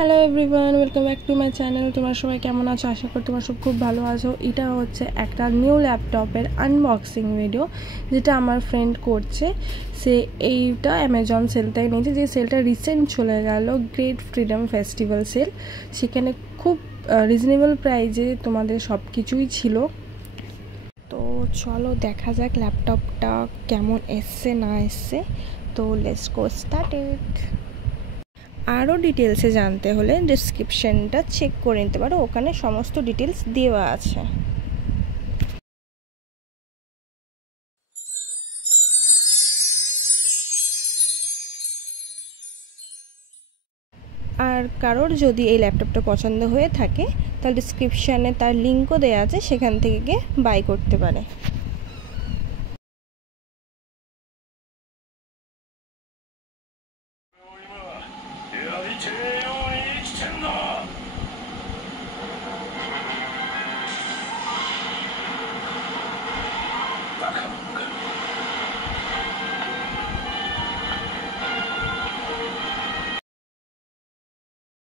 Hello everyone, welcome back to my channel. তোমরা সবাই কেমন আছো? আশা করি তোমরা সব খুব ভালো আছো। এটা হচ্ছে একটা নিউ ল্যাপটপের আনবক্সিং ভিডিও, যেটা আমার ফ্রেন্ড করছে। সে এইটা অ্যামাজন সেল থেকে নিয়েছে, যে সেলটা রিসেন্ট চলে গেল, গ্রেট ফ্রিডম ফেস্টিভ্যাল সেল। সেখানে খুব রিজনেবল প্রাইজে তোমাদের সব কিছুই ছিল। তো চলো দেখা যাক ল্যাপটপটা কেমন এসছে না এসছে। তো লেটস গো স্টার্টেড। আরও ডিটেলসে জানতে হলে ডেসক্রিপশনটা চেক করে নিতে পারো, ওখানে সমস্ত ডিটেলস দেওয়া আছে। আর কারোর যদি এই ল্যাপটপটা পছন্দ হয়ে থাকে তাহলে ডেসক্রিপশানে তার লিঙ্কও দেওয়া আছে, সেখান থেকে গিয়ে বাই করতে পারে।